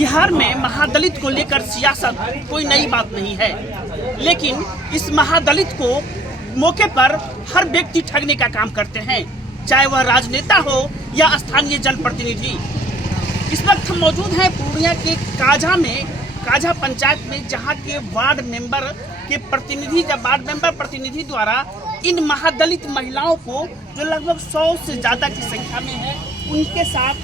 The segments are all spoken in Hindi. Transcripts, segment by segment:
बिहार में महादलित को लेकर सियासत कोई नई बात नहीं है, लेकिन इस महादलित को मौके पर हर व्यक्ति ठगने का काम करते हैं, चाहे वह राजनेता हो या स्थानीय जनप्रतिनिधि। इस वक्त हम मौजूद हैं पूर्णिया के काझा पंचायत में, जहां के वार्ड मेंबर प्रतिनिधि द्वारा इन महादलित महिलाओं को, जो लगभग 100 से ज़्यादा की संख्या में है, उनके साथ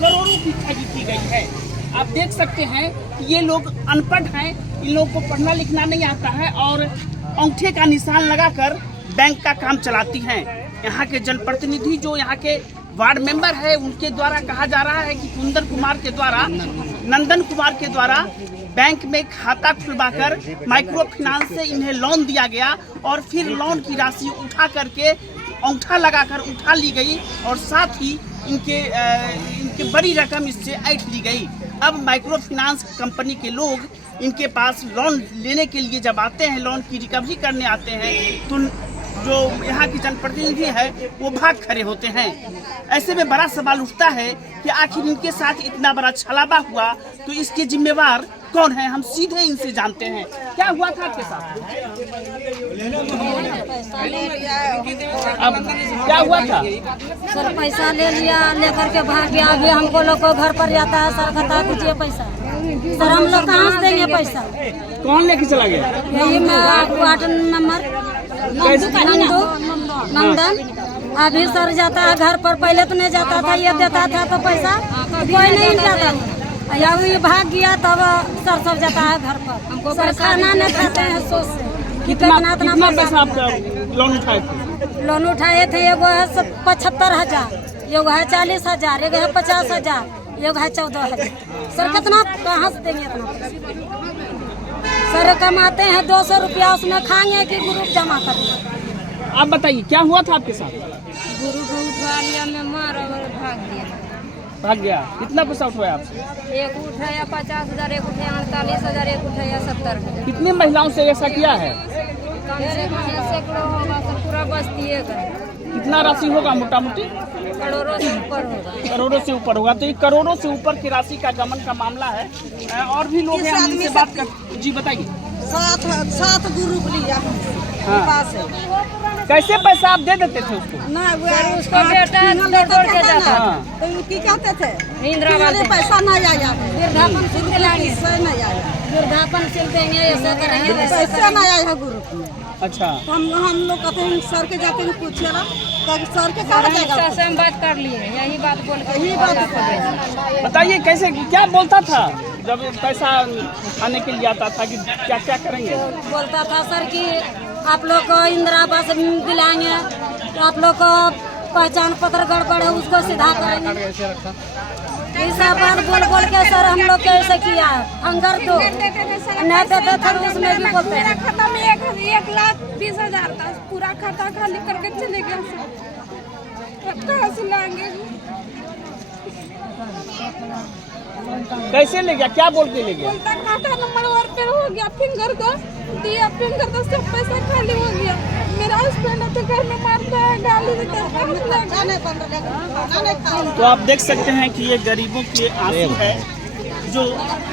करोड़ों की ठगी की गई है। आप देख सकते हैं कि ये लोग अनपढ़ हैं, इन लोगों को पढ़ना लिखना नहीं आता है और अंगूठे का निशान लगाकर बैंक का काम चलाती हैं। यहाँ के जनप्रतिनिधि जो यहाँ के वार्ड मेंबर है, उनके द्वारा कहा जा रहा है कि नंदन कुमार के द्वारा बैंक में खाता खुलवाकर माइक्रो फाइनेंस से इन्हें लोन दिया गया और फिर लोन की राशि उठा करके अंगूठा लगाकर उठा ली गई और साथ ही इनके बड़ी रकम इससे ऐंठ ली गई। अब माइक्रो फाइनेंस कंपनी के लोग इनके पास लोन लेने के लिए जब आते हैं, लोन की रिकवरी करने आते हैं, तो जो यहाँ की जनप्रतिनिधि है वो भाग खड़े होते हैं। ऐसे में बड़ा सवाल उठता है कि आखिर इनके साथ इतना बड़ा छलावा हुआ तो इसके जिम्मेवार कौन है। हम सीधे इनसे जानते हैं, क्या हुआ था आपके साथ? अब क्या हुआ था? सर पैसा ले लिया, लेकर के भाग गया। अभी हमको लोग को घर पर जाता है, सर कहता कुछ ये पैसा सर हम लोग कहाँ से देंगे पैसा? कौन लेके चला गया? यही वार्ड मेंबर नंदन। अभी सर जाता है घर पर, पहले तो नहीं जाता था, ये देता था तो पैसा कोई नहीं जाता था। अभी भाग गया तब सर सब जाता है घर पर। हमको सर खाना नहीं खाते हैं सोच से। कितना पैसा आपका लोन उठाए थे? लोन उठाए थे, एगो है 75,000, एगो है 40,000, एगो है 50,000, एगो है 14,000। सर कितना कहाँ से देंगे इतना पैसा? सर कमाते हैं 200 रुपया, उसमें खाएंगे कि ग्रुप जमा करेंगे? आप बताइए क्या हुआ था आपके साथ? गुरु को उठा लिया, मैं मार और भाग गया। कितना पैसा उठाया आपसे? एक उठाया 50,000, एक उठाया 48,000, एक उठाया 70,000। कितनी महिलाओं से ऐसा किया है? कम से कम सैकड़ों होगा, सब पूरा बस्ती है। कितना राशि होगा मोटा मोटी? करोड़ों से ऊपर होगा। करोड़ों से ऊपर होगा। तो ये करोड़ों से ऊपर की राशि का गमन का मामला है। और भी लोग हैं, हम इनसे बात कर। जी बताइए। 7 ग्रुप लिया पास है। कैसे पैसा आप दे देते थे उसको? ना उसको बेटा तोड़ के जाता तो की कहते थे इंदिरा पैसा नहीं आया, वृद्धापन सिल लाएंगे, नहीं आया, वृद्धापन सिल देंगे, ऐसा करेंगे, पैसा नहीं आया है ग्रुप में। अच्छा, तो हम लोग कहते हैं सर के जाके पूछे ना, सर के कहा से हम बात कर लिए, यही बात बोल कर यही बात। बताइए कैसे क्या बोलता था जब पैसा आने के लिए आता था कि क्या क्या करेंगे? बोलता था सर कि आप लोग को इंदिरा आवास दिलाएंगे, तो आप लोग को पहचान पत्र गड़बड़ है उसको सीधा करेंगे। ऐसा बात बोल बोल के सर हम लोग कैसे किया, हंगर दो नहीं देते थे, उसमें भी बोलते हैं। खाता में 1,20,000 था, पूरा खाता खाली करके चले गया सर। कहाँ से लाएंगे? कैसे ले गया, क्या बोल के ले गया? बोलता खाता नंबर और पे हो गया, फिंगर दो दिया, फिंगर दो, सब पैसा खाली हो गया। मेरा हस्बैंड तो घर में मारता है, गाली देता है। तो आप देख सकते हैं कि ये गरीबों के आंसू है, जो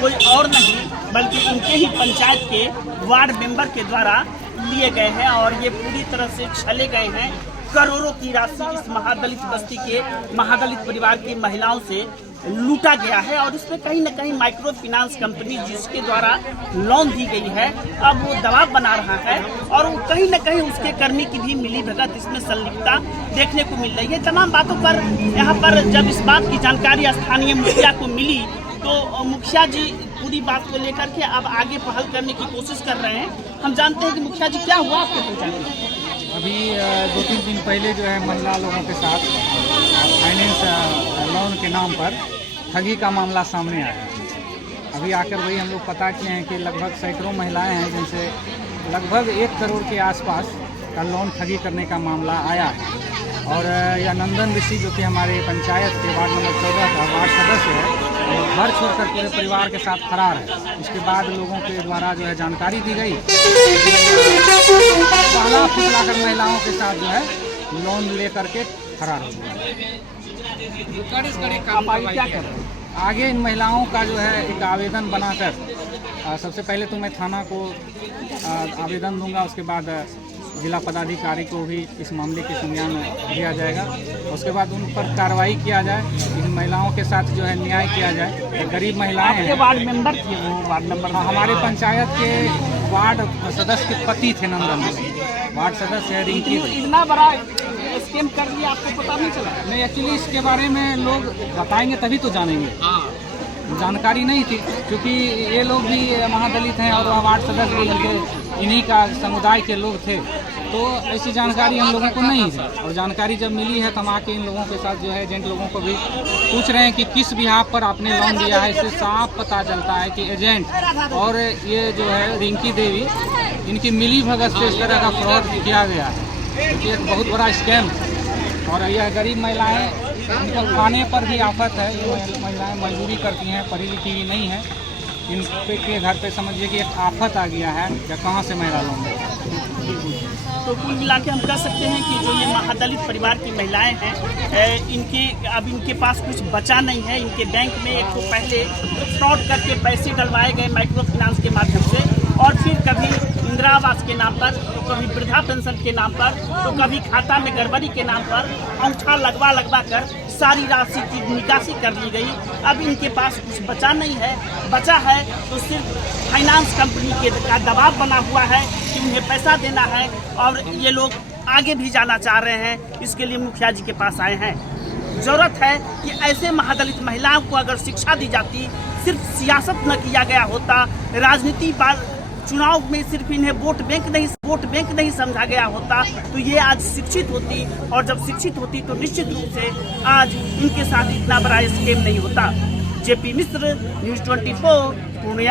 कोई और नहीं बल्कि इनके ही पंचायत के वार्ड मेंबर के द्वारा लिए गए हैं और ये पूरी तरह से छले गए हैं। करोड़ों की राशि इस महादलित बस्ती के महादलित परिवार की महिलाओं से लूटा गया है और इसमें कहीं न कहीं माइक्रो फाइनेंस कंपनी जिसके द्वारा लोन दी गई है, अब वो दबाव बना रहा है और वो कहीं न कहीं उसके कर्मी की भी मिली भगत इसमें संलिप्तता देखने को मिल रही है। तमाम बातों पर यहाँ पर जब इस बात की जानकारी स्थानीय मुखिया को मिली तो मुखिया जी पूरी बात को लेकर के अब आगे पहल करने की कोशिश कर रहे हैं। हम जानते हैं कि मुखिया जी क्या हुआ आपके पंचायत में? अभी 2-3 दिन पहले जो है महिला लोगों के साथ फाइनेंस लोन के नाम पर ठगी का मामला सामने आया। अभी आकर वही हम लोग पता किए हैं कि लगभग सैकड़ों महिलाएं हैं जिनसे लगभग 1 करोड़ के आसपास का लोन ठगी करने का मामला आया है। और यह नंदन ऋषि जो कि हमारे पंचायत के वार्ड नंबर 14 का वार्ड सदस्य है, घर छोड़कर पूरे परिवार के साथ फरार है। इसके बाद लोगों के द्वारा जो है जानकारी दी गई, पहला फुसलाकर महिलाओं के साथ जो है लोन ले करके फरार हो गया। आप आगे क्या कर रहे हैं? आगे इन महिलाओं का जो है एक आवेदन बनाकर सबसे पहले तो मैं थाना को आवेदन दूंगा, उसके बाद जिला पदाधिकारी को भी इस मामले के संज्ञान दिया जाएगा। उसके बाद उन पर कार्रवाई किया जाए, इन महिलाओं के साथ जो है न्याय किया जाए। ये गरीब महिलाएं हैं। वार्ड मेंबर थे वो, वार्ड नंबर हमारे पंचायत के वार्ड सदस्य के पति थे नंदन सिंह, वार्ड सदस्य है रिंकी। इतना बड़ा स्कैम कर दिया, आपको पता नहीं चला? नहीं, एक्चुअली इसके बारे में लोग बताएंगे तभी तो जानेंगे, जानकारी नहीं थी, क्योंकि ये लोग भी महादलित हैं और वार्ड सदस्य भी इन्हीं का समुदाय के लोग थे, तो ऐसी जानकारी हम लोगों को नहीं है। और जानकारी जब मिली है तो हम आके इन लोगों के साथ जो है एजेंट लोगों को भी पूछ रहे हैं कि किस बिहाफ पर आपने लोन दिया है। इससे साफ पता चलता है कि एजेंट और ये जो है रिंकी देवी, इनकी मिली भगत से इस तरह का फ्रॉड किया गया है, क्योंकि एक बहुत बड़ा स्कैम। और यह गरीब महिलाएं, इनको खाने पर भी आफत है। ये महिलाएं मजदूरी करती हैं, पढ़ी लिखी भी नहीं है, इनके घर पे समझिए कि एक आफत आ गया है, या कहाँ से महिला लोन दें। तो कुल मिला के हम कह सकते हैं कि जो ये महादलित परिवार की महिलाएं हैं, इनके पास कुछ बचा नहीं है। इनके बैंक में एक तो पहले फ्रॉड करके पैसे डलवाए गए माइक्रो फाइनेंस के माध्यम से, और फिर कभी इंदिरा आवास के नाम पर, तो कभी वृद्धा पेंशन के नाम पर, तो कभी खाता में गड़बड़ी के नाम पर अंगूठा लगवा कर सारी राशि की निकासी कर ली गई। अब इनके पास कुछ बचा नहीं है, बचा है तो सिर्फ फाइनेंस कंपनी का दबाव बना हुआ है कि उन्हें पैसा देना है, और ये लोग आगे भी जाना चाह रहे हैं। इसके लिए मुखिया जी के पास आए हैं। जरूरत है कि ऐसे महादलित महिलाओं को अगर शिक्षा दी जाती, सिर्फ सियासत न किया गया होता, राजनीति पर चुनाव में सिर्फ इन्हें वोट बैंक नहीं समझा गया होता, तो ये आज शिक्षित होती, और जब शिक्षित होती तो निश्चित रूप से आज इनके साथ इतना बड़ा स्कैम नहीं होता। जेपी मिश्र, न्यूज़ 24, पूर्णिया।